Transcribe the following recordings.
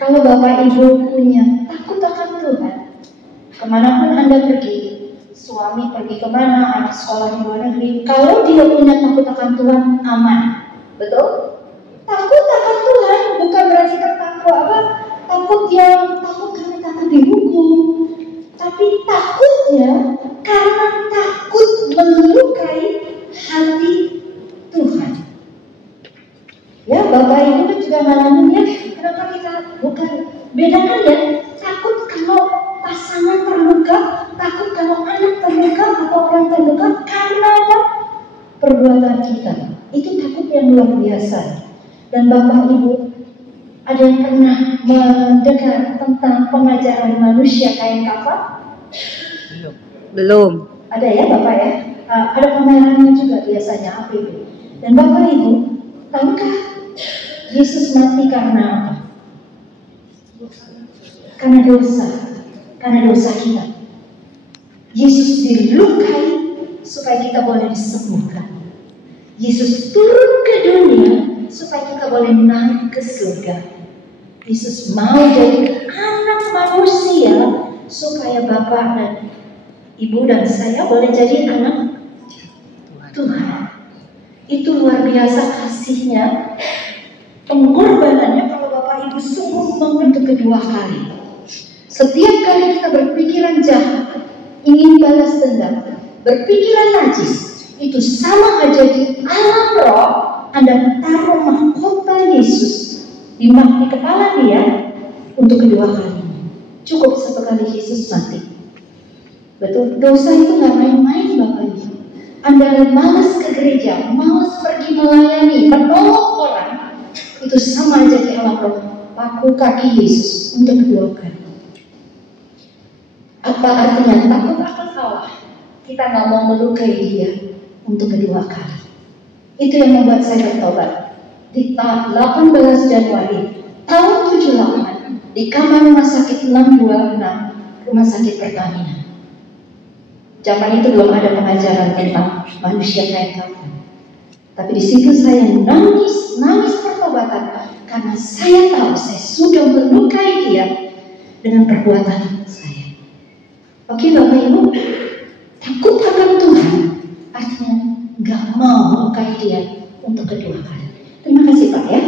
Kalau Bapak Ibu punya takut akan Tuhan, kemanapun Anda pergi, suami pergi kemana, anak sekolah di luar negeri, kalau dia punya takut akan Tuhan, aman. Betul? Takut akan Tuhan bukan berarti takut apa? Takut karena takut dihukum, tapi takutnya karena takut melukai hati Tuhan. Ya, Bapak Ibu kan juga ngalamin ya. Kenapa kita bukan bedakan ya? Takut kalau pasangan terluka, takut kalau anak terluka atau orang terluka karena apa? Perbuatan kita. Itu takut yang luar biasa. Dan Bapak Ibu, ada yang pernah mendengar tentang pengajaran manusia kain kafan? Belum. Ada ya Bapak ya? Ada pamerannya juga biasanya APB. Dan Bapak Ibu, tahukah Yesus mati karena apa? Karena dosa kita. Yesus dilukai supaya kita boleh disembuhkan. Yesus turun ke dunia supaya kita boleh naik ke surga. Yesus mau jadi anak manusia supaya Bapak dan Ibu dan saya boleh jadi anak Tuhan. Itu luar biasa kasihnya, pengorbanannya. Kalau Bapak Ibu sungguh untuk kedua kali. Setiap kali kita berpikiran jahat, ingin balas dendam, berpikiran najis, itu sama aja di alam roh. Anda taruh mahkota Yesus di kepala dia untuk kedua kalinya. Cukup satu kali Yesus mati. Betul, dosa itu nggak main-main Bapak Ibu. Anda malas ke gereja, malas pergi melayani, menolong orang, itu sama aja di alam roh. Paku kaki Yesus untuk kedua kali. Apa artinya? Takut akan Allah. Kita nggak mau melukai dia untuk kedua kali. Itu yang membuat saya bertobat. Di 18 Januari tahun 78 di kamar rumah sakit 626, rumah sakit Pertamina. Zaman itu belum ada pengajaran tentang manusia kain kafan. Tapi di situ saya nangis pertobatan karena saya tahu saya sudah melukai dia dengan perbuatan saya. Oke Bapak Ibu, takut akan Tuhan artinya nggak mau melukai dia untuk kedua kali. Terima kasih Pak ya.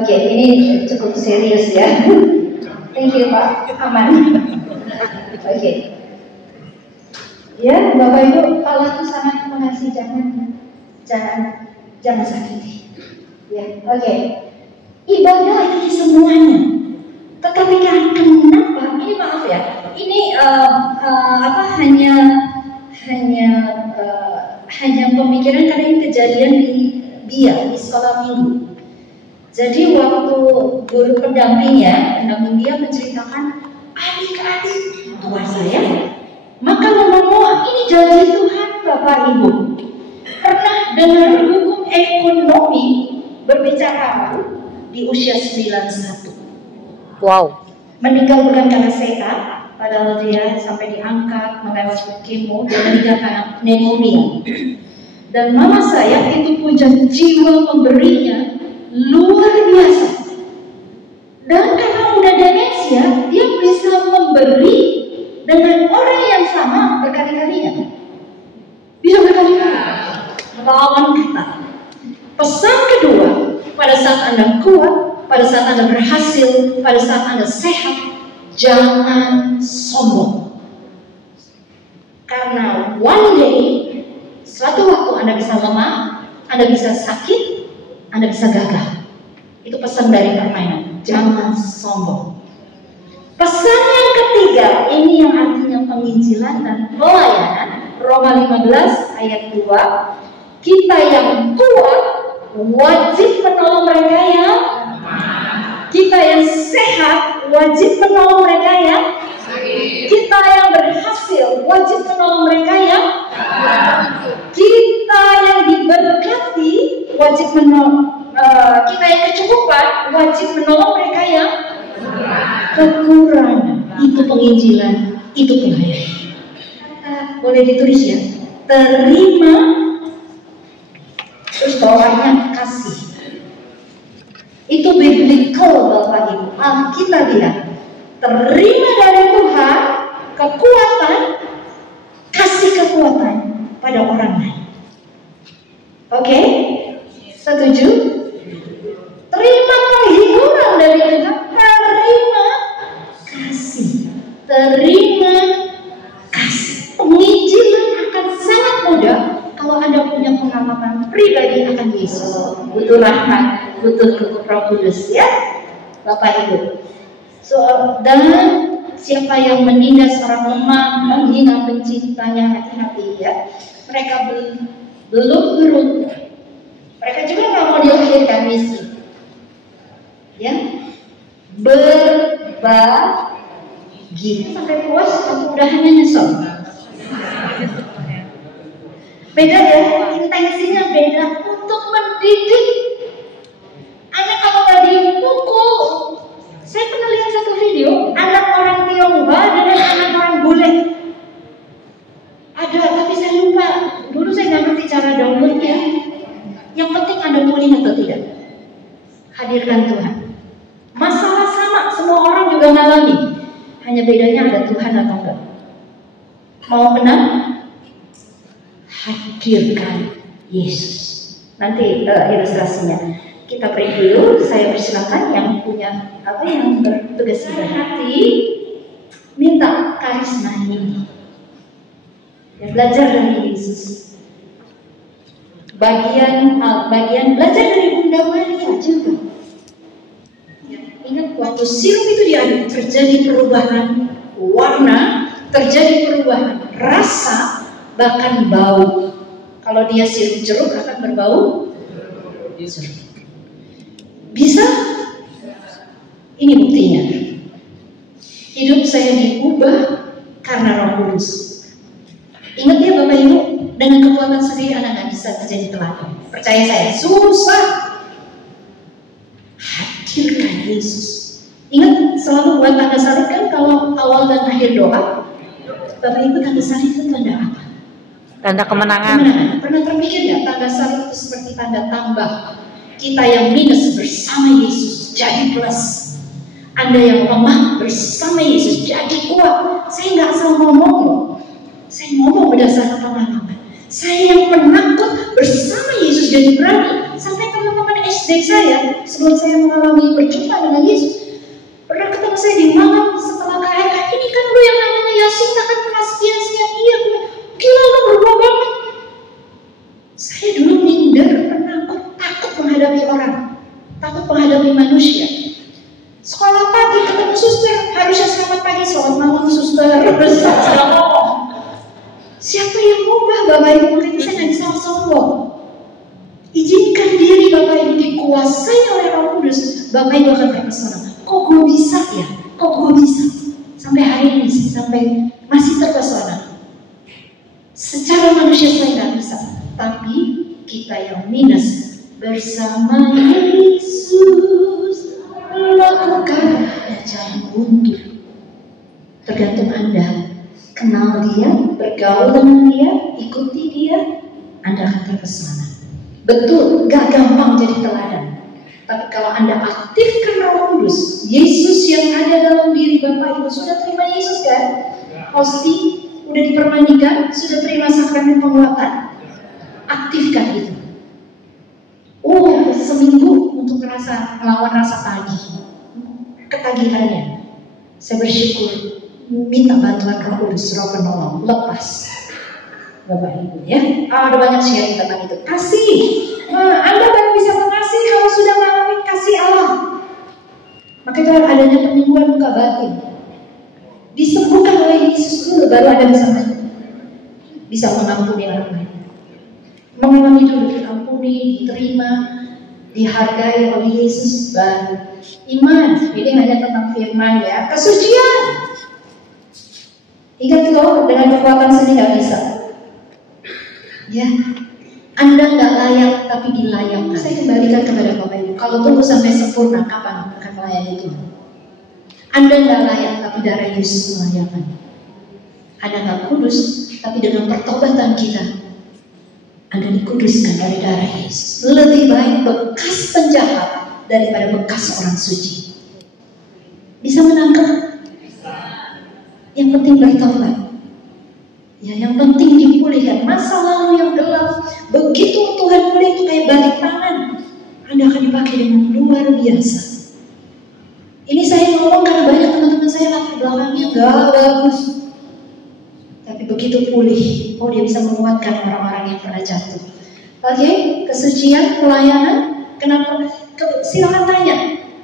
Oke, ini cukup serius ya. Thank you Pak, aman. Oke. Ya, Bapak Ibu, Allah itu sangat mengasihi, jangan sakiti. Ya, oke. Ibadah itu semuanya. Tetapi kenapa? Ini maaf ya. Ini hanya pemikiran karena ini kejadian di BIA, di sekolah minggu. Jadi waktu guru pendamping dia menceritakan adik-adik tua saya. Maka ngomong, ini janji Tuhan Bapak Ibu. Pernah dengar hukum ekonomi berbicara di usia 91. Wow. Meninggal bukan karena sehat, padahal dia sampai diangkat, melewati kemo, dan meninggal karena pneumonia. Dan mama saya itu punya jiwa pemberinya luar biasa. Dan karena udah demensia, dia bisa memberi dengan orang yang sama berkali-kalinya. Bisa berkali-kali lawan kita. Pesan kedua, pada saat Anda kuat, pada saat Anda berhasil, pada saat Anda sehat, jangan sombong. Karena one day, suatu waktu Anda bisa lemah, Anda bisa sakit, Anda bisa gagal. Itu pesan dari permainan. Jangan sombong. Pesan yang ketiga, ini yang artinya penginjilan dan pelayanan. Roma 15 ayat 2. Kita yang kuat wajib menolong mereka yang kita yang sehat wajib menolong mereka yang kita yang berhasil wajib menolong mereka yang kita yang diberkati wajib menolong kita yang kecukupan wajib menolong mereka yang kekurangan. Itu penginjilan, itu pelayanan. Boleh ditulis ya, terima terus bawahnya kasih. Itu biblical Bapak Ibu. Alkitab bilang, terima dari Tuhan kekuatan, kasih kekuatan pada orang lain. Oke? Setuju? Terima penghiburan dari Tuhan, terima kasih. Terima kasih. Penginjilan akan sangat mudah kalau Anda punya pengalaman pribadi akan Yesus. Butuh rahmat, butuh Roh Kudus, ya, Bapak Ibu. Dan siapa yang menindas orang lemah, menghina penciptanya, hati-hati ya. Mereka belum beruntung. Mereka juga nggak mau dilahirkan miskin. Ya, berbagi sampai puas atau udah hanya nyesel. Beda ya, intensinya beda. Untuk mendidik anak kalau nggak dipukul. Saya pernah lihat satu video anak orang Tionghoa dengan anak orang bule. Ada, tapi saya lupa. Dulu saya nggak ngerti cara downloadnya. Yang penting Anda pulih atau tidak. Hadirkan Tuhan. Masalah sama, semua orang juga ngalami. Hanya bedanya ada Tuhan atau enggak. Mau menang? Hadirkan Yesus. Nanti ilustrasinya. Kita break dulu. Saya persilakan yang punya yang bertugas di hati, minta karisma ini. Ya, belajar dari Yesus. Bagian belajar dari Bunda Maria juga. Ya, ingat waktu sirup itu diaduk terjadi perubahan warna, terjadi perubahan rasa, bahkan bau. Kalau dia sirup jeruk akan berbau jeruk. Bisa? Ini buktinya. Hidup saya diubah karena Roh Kudus. Ingat ya Bapak Ibu, dengan kekuatan sendiri Anda nggak bisa terjadi teladan. Percaya saya, susah. Hadirkan Yesus. Ingat selalu buat tanda salib kan kalau awal dan akhir doa. Bapak Ibu, tanda salib itu tanda apa? Tanda kemenangan. Pernah terpikir nggak tanda salib itu seperti tanda tambah? Kita yang minus bersama Yesus jadi plus. Anda yang lemah bersama Yesus jadi kuat. Saya nggak asal ngomong loh. Saya ngomong berdasarkan pengalaman. Saya yang penakut bersama Yesus jadi berani. Sampai teman-teman SD saya sebelum saya mengalami berjumpa dengan Yesus pernah ketemu saya di malam setelah KRK. Ini kan lu yang namanya Yasinta kan pernah sekian-sekian. Iya, gila lu berubah banget. Saya dulu minder, penakut, takut menghadapi orang, takut menghadapi manusia. Sekolah pagi ketemu suster, harusnya selamat pagi, selamat malam suster. Siapa yang ubah Bapak Ibu? Makanya saya nggak bisa sombong. Izinkan diri Bapak Ibu dikuasai oleh Roh Kudus. Bapak Ibu akan terpesona. Kok gue bisa ya? Kok gue bisa? Sampai hari ini, sampai masih terpesona. Secara manusia saya nggak bisa, tapi kita yang minus bersama Yesus melakukan jangan mundur. Tergantung Anda. Kenal dia, bergaul dengan dia, ikuti dia, Anda akan terpesona. Betul, gak gampang jadi teladan. Tapi kalau Anda aktifkan Roh Kudus, Yesus yang ada dalam diri Bapak Ibu, sudah terima Yesus kan? Pasti udah dipermandikan, sudah terima sakramen penguatan. Aktifkan itu. Seminggu untuk melawan rasa tagih, ketagihannya. Saya bersyukur. Minta bantuan Roh Kudus, Roh penolong, lepas Bapak Ibu ya. Ada banyak sharing tentang itu. Kasih, Anda baru bisa mengasihi kalau sudah mengalami kasih Allah. Maka itu adanya penyembuhan luka batin. Disembuhkan oleh Yesus dulu, baru Anda bisa mengampuni orang lain. Mengalami dulu, diampuni, diterima, dihargai oleh Yesus. Baru iman, ini hanya tentang firman ya. Kesucian. Ingat loh, dengan kekuatan sendiri nggak bisa. Ya, Anda nggak layak tapi dilayakkan. Saya kembalikan kepada Bapak Ibu. Kalau tunggu sampai sempurna, kapan akan melayani Tuhan? Anda nggak layak tapi darah Yesus melayakkan. Anda nggak kudus, tapi dengan pertobatan kita, Anda dikuduskan dari darah Yesus. Lebih baik bekas penjahat daripada bekas orang suci. Bisa menangkap? Yang penting bertobat. Ya, yang penting dipulihkan. Masa lalu yang gelap, begitu Tuhan pulih itu kayak balik tangan, Anda akan dipakai dengan luar biasa. Ini saya ngomong karena banyak teman-teman saya latar belakangnya gak bagus. Tapi begitu pulih, oh dia bisa menguatkan orang-orang yang pernah jatuh. Oke, kesucian, pelayanan. Kenapa? Silakan tanya.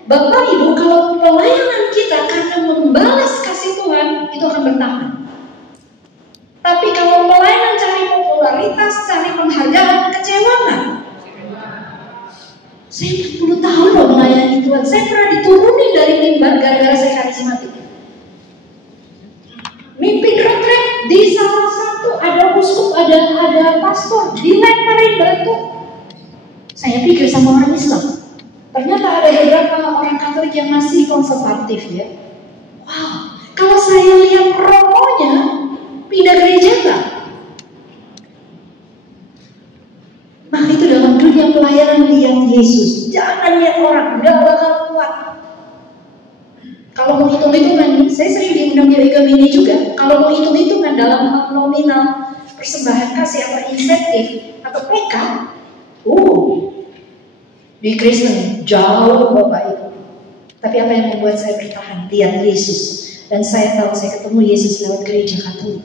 Bapak Ibu, kalau pelayanan kita karena membalas kasih Tuhan, itu akan bertahan. Tapi kalau pelayanan cari popularitas, cari penghargaan, kecewa nggak? Saya 40 tahun loh melayani Tuhan. Saya pernah diturunin dari mimbar gara-gara saya karismatik. Mimpin retret di salah satu ada uskup, ada pastor, dilemparin batu. Saya pikir sama orang Islam. Ternyata ada beberapa orang Katolik yang masih konservatif ya. Wow, kalau saya lihat romonya pindah gereja enggak? Maka itu dalam dunia pelayanan lihat Yesus. Jangan lihat orang, udah bakal kuat. Kalau mau hitung-hitungan, saya sering diundang di Gemini juga. Kalau mau hitung-hitungan dalam nominal persembahan kasih atau insentif atau PK, di Kristen jauh Bapak Ibu. Tapi apa yang membuat saya bertahan? Lihat Yesus. Dan saya tahu saya ketemu Yesus lewat gereja Katolik.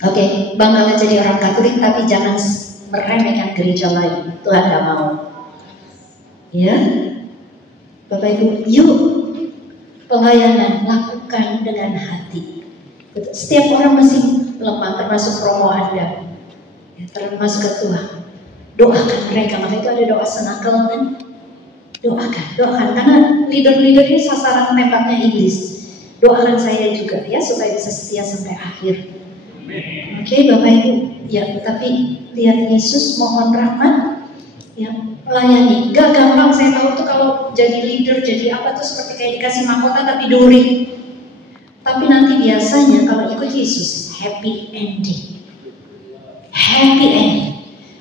Oke, bangga jadi orang Katolik, tapi jangan meremehkan gereja lain. Tuhan gak mau. Ya, Bapak Ibu, yuk pelayanan lakukan dengan hati. Setiap orang masih lemah, termasuk romo Anda, ya, termasuk ketua. Doakan mereka, maka itu ada doa senakal kan? Doakan, karena leader-leader ini sasaran tembaknya iblis. Doakan saya juga ya, supaya bisa setia sampai akhir. Oke, Bapak Ibu, ya, tapi lihat Yesus, mohon rahmat, ya, melayani. Gak gampang, saya tahu tuh kalau jadi leader, jadi apa tuh seperti kayak dikasih mahkota tapi duri. Tapi nanti biasanya kalau ikut Yesus, happy ending. Happy ending.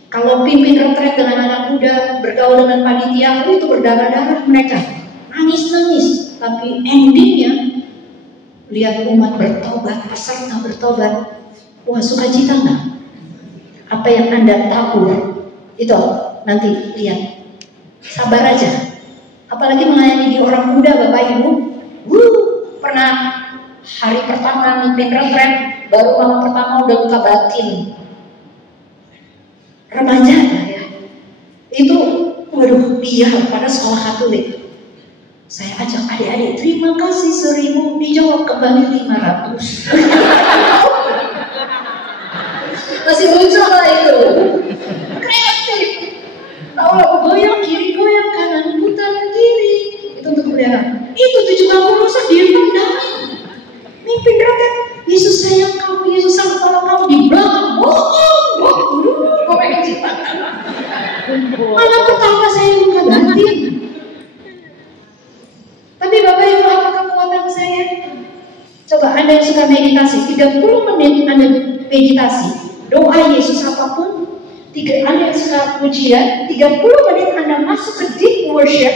Kalau pimpin retret dengan anak muda, bergaul dengan panitia, itu berdarah-darah mereka, nangis-nangis. Tapi endingnya, lihat umat bertobat, peserta bertobat. Wah, sukacita nggak? Apa yang Anda tahu, itu nanti lihat. Sabar aja. Apalagi melayani di orang muda, Bapak Ibu. Pernah hari pertama mimpin retret, baru malam pertama udah buka batin. Remaja ya, itu waduh dia pada sekolah Katolik. Saya ajak adik-adik, terima kasih 1000, dijawab kembali 500. Masih muncul lah itu, kreatif. Tahu lah, goyang kiri, goyang kanan, putar kiri. Itu untuk kebenaran. Itu 7 kampung rusak dia pandangin. Mimpin rakyat, Yesus sayang kamu, Yesus sayang kamu di belakang. Kok pengen cerita? Malah pertama saya buka batin. Tapi Bapak Ibu, apa kekuatan saya? Coba Anda yang suka meditasi, 30 menit Anda meditasi, doa Yesus apapun. Anda yang suka pujian, 30 menit Anda masuk ke deep worship,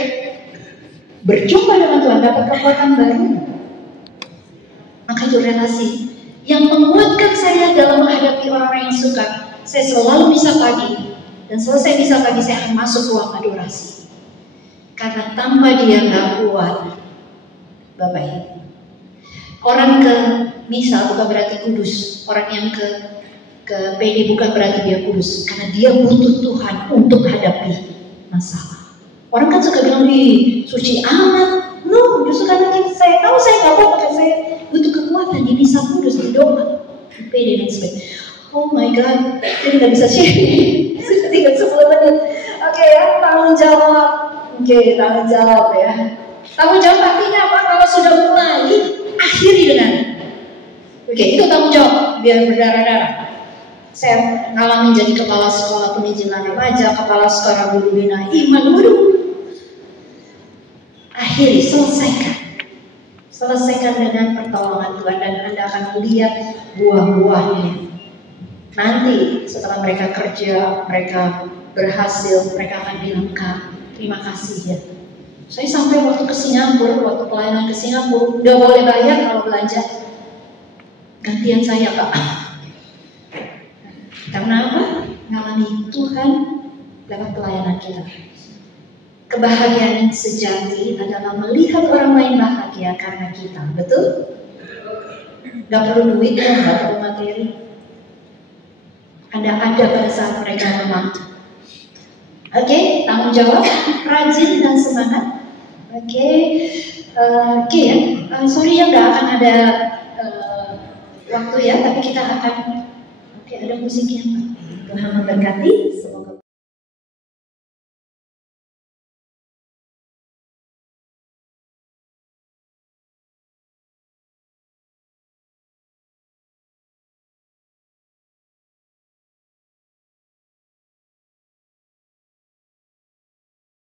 berjumpa dengan Tuhan, dapat kekuatan baru. Maka itu relasi yang menguatkan saya dalam menghadapi orang-orang yang suka. Saya selalu bisa pagi, dan selesai bisa pagi saya akan masuk ruang adorasi. Karena tanpa dia gak kuat, Bapak Ibu. Orang ke misal bukan berarti kudus. Orang yang ke PD bukan berarti dia kudus. Karena dia butuh Tuhan untuk hadapi masalah. Orang kan suka bilang, suci amat. No, justru karena saya tahu saya gak kuat, maka saya butuh kekuatan. Dia bisa kudus di doa, di PD dan sebagainya. Oh my God, jadi gak bisa sharing. Sudah tinggal 10 menit. Oke ya, tanggung jawab. Oke, tanggung jawab ya. Tanggung jawab artinya apa? Kalau sudah mulai, akhiri dengan. Oke, itu tanggung jawab, biar berdarah-darah. Saya ngalamin jadi kepala sekolah penginjilan remaja, kepala sekolah guru bina iman. Akhiri, selesaikan dengan pertolongan Tuhan, dan Anda akan melihat buah-buahnya. Nanti setelah mereka kerja, mereka berhasil, mereka akan bilang, Kak, terima kasih ya. Saya sampai waktu ke Singapura, waktu pelayanan ke Singapura, udah boleh bayar kalau belanja. Gantian saya, Kak. Karena apa? Ngalami Tuhan lewat pelayanan kita. Kebahagiaan sejati adalah melihat orang lain bahagia karena kita. Betul? Gak perlu duit, gak perlu materi. Anda ada pada saat mereka lemah. Oke, tanggung jawab, rajin dan semangat. Oke, ya. Sorry ya, gak akan ada waktu ya, tapi kita akan. Oke, ada musiknya. Tuhan memberkati.